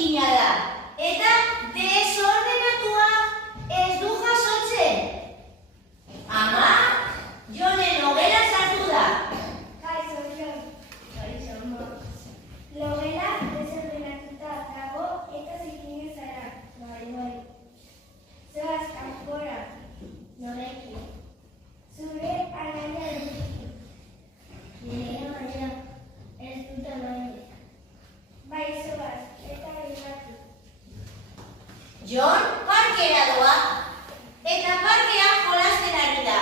zikina da. Eta desordenatua ez du jasotzen. Ama, Jonen logela sartu da. Kaixo, Jon. Kaixo, ama. Logela desordenatuta dago eta zikina zara. Bai. Zoaz kanpora. Norekin. Zure anaia duzu. Nire baina ez dut amaile. Bai, zoaz, eta begiratu. Jon parkera doa, eta parkean jolasten ari da.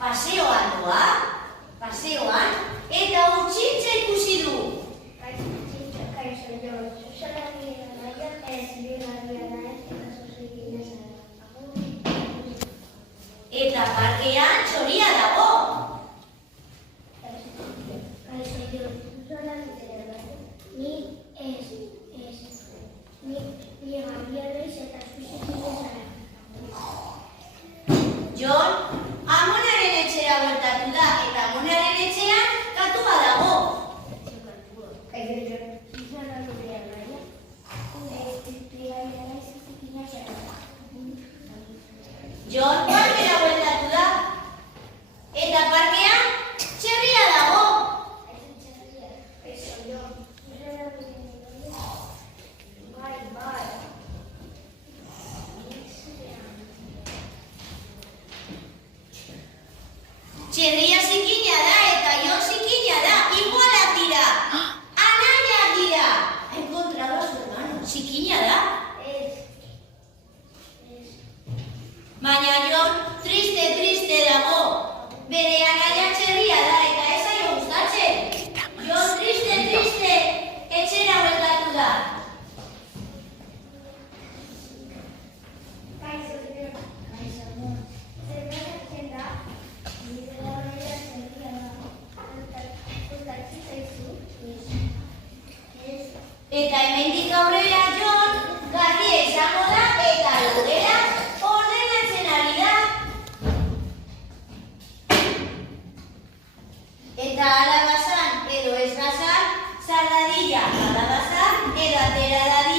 Paseoan doa, eta utzintza ikusi du. Kaixo, Jon. Susana nire anaia ez bigarria da ez eta zuzikina zara. Eta parkean txoria dago. Kaixo, Jon. Susana nire anaia. Ni ez. Ni bigarria naiz eta zuzikina zara. Jon, amonaren etxera bueltatu da, eta amonaren etxean katua dago. Kaixo, Jon. Susana nire anaia. Bigarria naiz zuzikina zara. Jon parkera bueltatu da, eta parkean txerria dago. Kaixo, Jon. Susana nire anaia. Bai. Txerria zikina da, eta Jon zikina da, igualak dira. Anaiak dira. Ha encontrado a su hermano, zikina da. Baina Jon triste dago. Bere anaia txerria da, eta ez zaio gustatzen. Jon triste, etxera bueltatu da. Kaixo, Jon. Kaixo, Jon. Zergatik da? Nire anaia zerria da. Gustatzen zaizu? Ez. Eta hemendik aurrera Jon garria izango da, eta logela ordenatzen ari da. Eta ala bazan edo ez bazan, sardadilla ala bazan edo atera dadila.